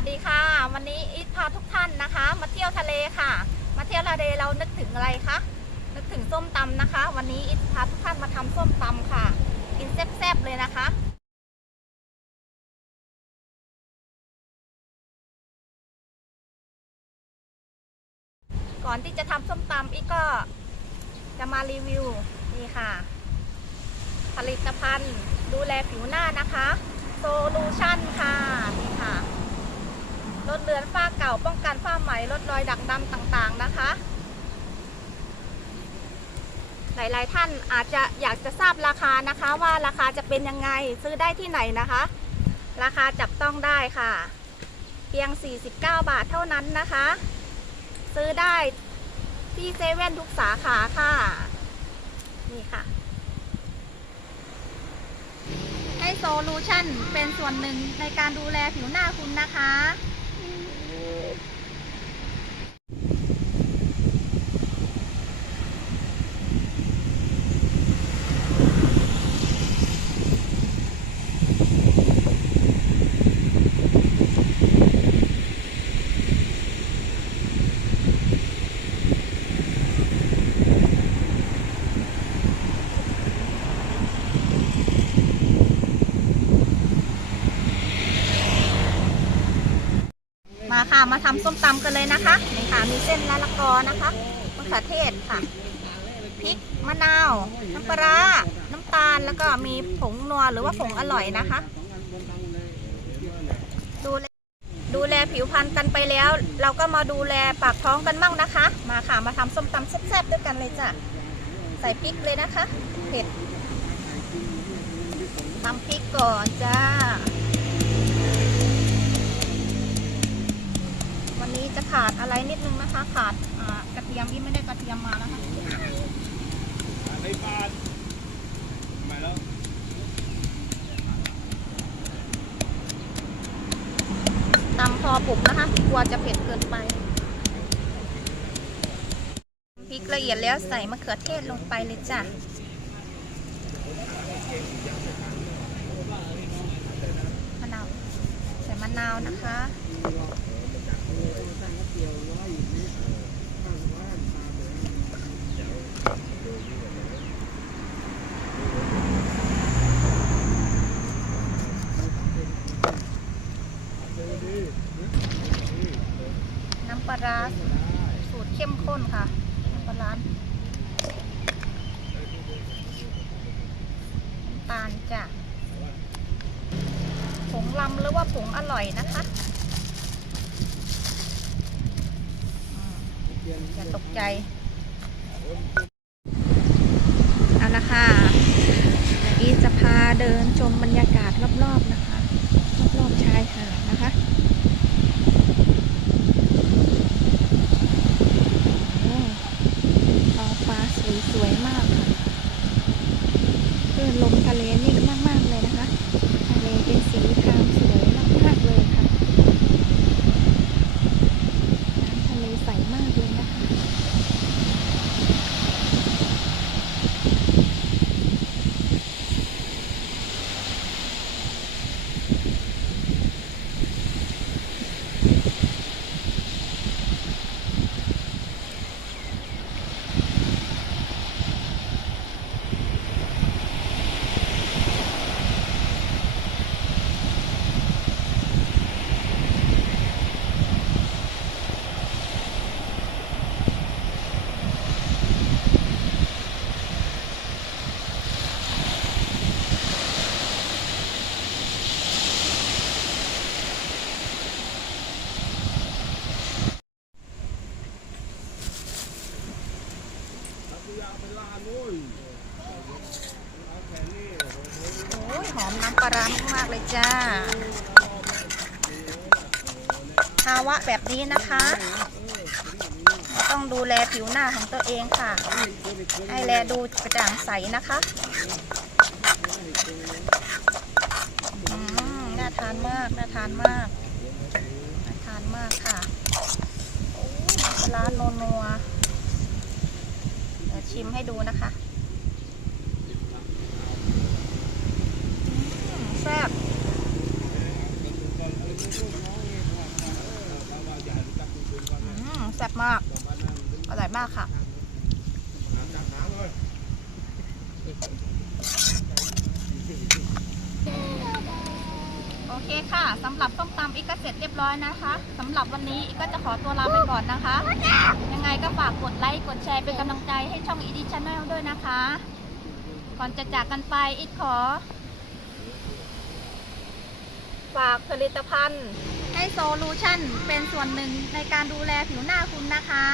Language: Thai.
วัสดีค่ะ วันนี้อีทพาทุกท่านนะคะ มาเที่ยวทะเลค่ะ มาเที่ยวทะเลเรานึกถึงอะไรคะนึกถึงส้มตำนะคะ วันนี้อีทพาทุกท่านมาทำส้มตำค่ะ กินแซ่บๆเลยนะคะก่อนที่จะทำส้มตำอีกก็จะมารีวิวนี่ค่ะ ผลิตภัณฑ์ดูแลผิวหน้านะคะโซลูชันค่ะนี่ค่ะ เลือนฝ้าเก่าป้องกันฝ้าใหม่ลดรอยดักดำต่างๆนะคะ หลายๆท่านอาจจะอยากจะทราบราคานะคะว่าราคาจะเป็นยังไงซื้อได้ที่ไหนนะคะ ราคาจับต้องได้ค่ะ เพียง 49 บาทเท่านั้นนะคะ ซื้อได้ที่เซเว่นทุกสาขาค่ะ นี่ค่ะให้โซลูชั่นเป็นส่วนหนึ่งในการดูแลผิวหน้าคุณนะคะ มา ค่ะมาทำส้มตำกันเลยนะคะนี่ค่ะมีเส้นละละกอนะคะมะเขือเทศค่ะพริกมะนาวน้ำปลาร้าน้ำตาลแล้วก็มีผงนัวหรือว่าผงอร่อยนะคะ ดูแลดูแลผิวพรรณกันไปแล้ว เราก็มาดูแลปากท้องกันบ้างนะคะ มาค่ะมาทำส้มตำแซ่บๆด้วยกันเลยจ้ะใส่พริกเลยนะคะเผ็ดตำพริกก่อนจ้า ขาดอะไรนิดนึงนะคะ ขาดกระเทียมที่ไม่ได้กระเทียมมานะคะในบ้านทำไมแล้วตำพอปุกนะคะกลัวจะเผ็ดเกินไปพริกละเอียดแล้วใส่มะเขือเทศลงไปเลยจ้ะมะนาวใส่มะนาวนะคะ น้ำปลาร้าสูตรเข้มข้นค่ะ น้ำปลาร้าน้ำตาลจ้ะผงลำหรือว่าผงอร่อยนะคะอืม อย่าตกใจเอาละค่ะเดี๋ยวอีจะพาเดินชมบรรยากาศรอบๆนะคะ รอบๆชายหาดนะคะ โอ้ท้องฟ้าสวยๆมากค่ะคลื่นลมทะเลนิ่งมากๆเลยนะคะ ทะเลเป็นสีครามสวยมากๆเลยค่ะ น้ำทะเลใสมากเลยนะคะ โอ้ยหอ มน้ำปลาร้ามากๆเลยจ้าภาวะแบบนี้นะคะ ต้องดูแลผิวหน้าของตัวเองค่ะ ให้แลดูกระจ่างใสนะคะน่าทานมากน่าทานมากน่าทานมากค่ะน้ำปลาร้านัวเดี๋ยวชิมให้ดูนะคะอืมแซ่บ แซ่บมาก อร่อยมากค่ะ จับน้ำเลย โอเค่ะสำหรับส้มตำอีกก็เสร็จเรียบร้อยนะคะสำหรับวันนี้อีกก็จะขอตัวลาไปก่อนนะคะ ยังไงก็ฝากกดไลค์กดแชร์เป็นกำลังใจให้ช่อง ED Channel ด้วยนะคะ ก่อนจะจากกันไปอีกขอ ฝากผลิตภัณฑ์ให้โซลูชันเป็นส่วนหนึ่งในการดูแลผิวหน้าคุณนะคะ